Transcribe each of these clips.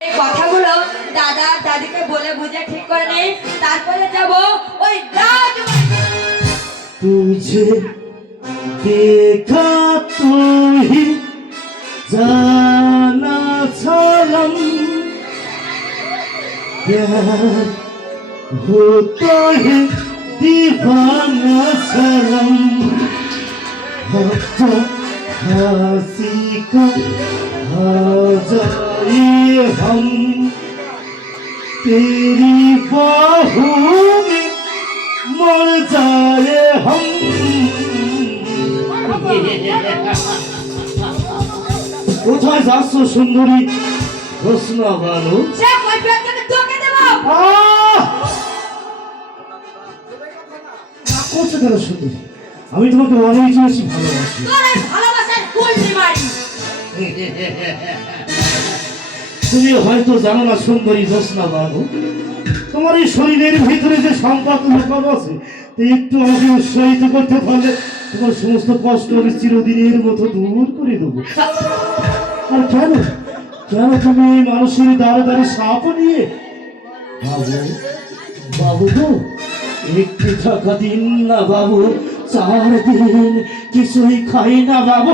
এই কথাগুলো দাদা দাদিকে বলে বুঝে ঠিক করে নেই, তারপরে যাব ওই तुझे देखा तो ही जाना सनम प्यार होता है दीवाना सनम हफ्ता हंसी का आ जाए हम तेरी बाहों में मर जाए हम। কোথায় যাচ্ছ সুন্দরী রোশনা বানু? করছো কেন সুন্দরী? আমি তোমাকে অনেক বেশি ভালোবাসি। তুমি হয়তো জানো না সুন্দরী রোশনা বানু, তোমার এই শরীরের ভিতরে যে সম্পদ লুকানো আছে একটু আমাকে উৎসাহিত করতে পারলে তোমার সমস্ত কষ্ট আমি চিরদিনের মতো দূর করে দেবো। আর কেন কেন তুমি এই মানুষের দ্বারে দ্বারে সাপ নিয়ে বাবু বাবু গো একটু টাকা দিন না বাবু, 4 দিন কিছুই খাই না বাবু।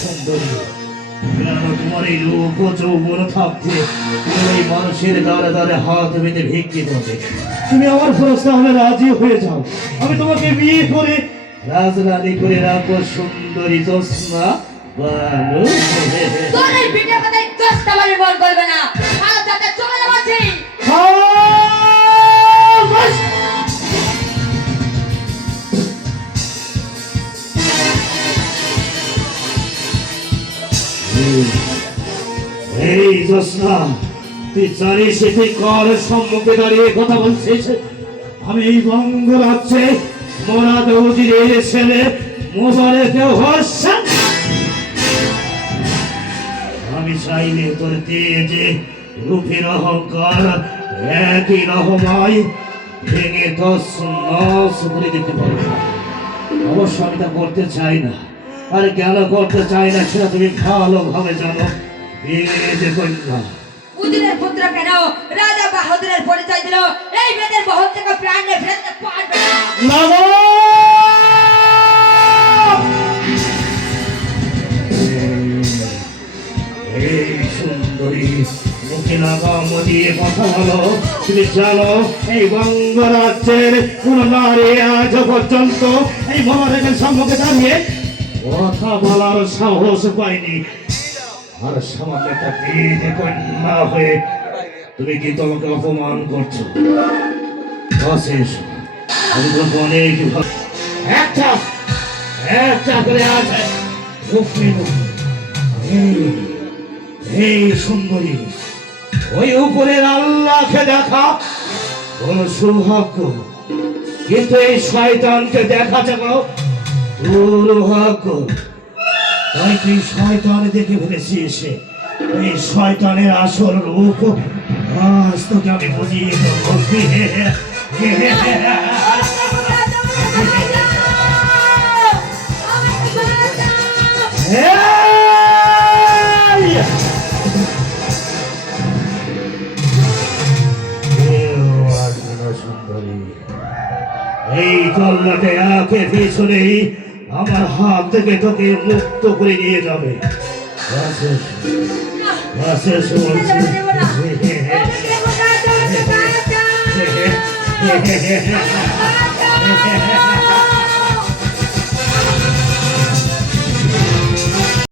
সুন্দরী তোমার এই রূপ যৌবন থাকতে এই মানুষের দ্বারে দ্বারে হাত বেঁধে ভিক্ষি করবে, তুমি আমার প্রস্তাবে রাজি হয়ে যাও, আমি তোমাকে বিয়ে করে রাজরানী করে রাখবো সুন্দরী জোৎস্না বানু। এই জোৎস্না, তুই জানিস তুই কার সম্মুখে দাঁড়িয়ে কথা বলছিস? আমি এই বঙ্গরাজ্যে মোরাদ উজিরের ছেলে মোবারক হোসেন। আমি চাইলে তোর তেজে রূপের অহংকার একই রহমায় ভেঙে দশ নস করে দিতে পারবো। অবশ্য আমি তা করতে চাই না, আর কেন করতে চাই না সেটা তুমি ভালোভাবে জানো। উজিরের পুত্র কেন রাজা বাহাদুরের পরিচয় দিল? এই মেয়েদের বহর থেকে প্রাণ নিয়ে ফেলতে পারবে না। এই সুন্দরী মুখে লাগাম দিয়ে কথা বলো, তুমি জানো এই বঙ্গরাজ্যের কোন নারী আজ পর্যন্ত এই মোবারকের সম্মুখে দাঁড়িয়ে কথা বলার সাহস পায়নি। আর সামান্য একটা বিধি কন্যা হয়ে তুমি কি তোমাকে অপমান করছো? আমি তোমাকে অনেক একটা একটা করে আছে। এই সুন্দরী, ওই উপরের আল্লাহকে দেখা কোন সৌভাগ্য, কিন্তু এই শয়তানকে দেখা যাবো দুর্ভাগ্য। তাই তুই শয়তান দেখে ফেলেছিস, এই শয়তানের আসল রূপ আজ তোকে আমি বুঝিয়ে দেবো। এই তল্লাটে একে পিছনেই আমার হাত থেকে তোকে মুক্ত করে নিয়ে যাবে।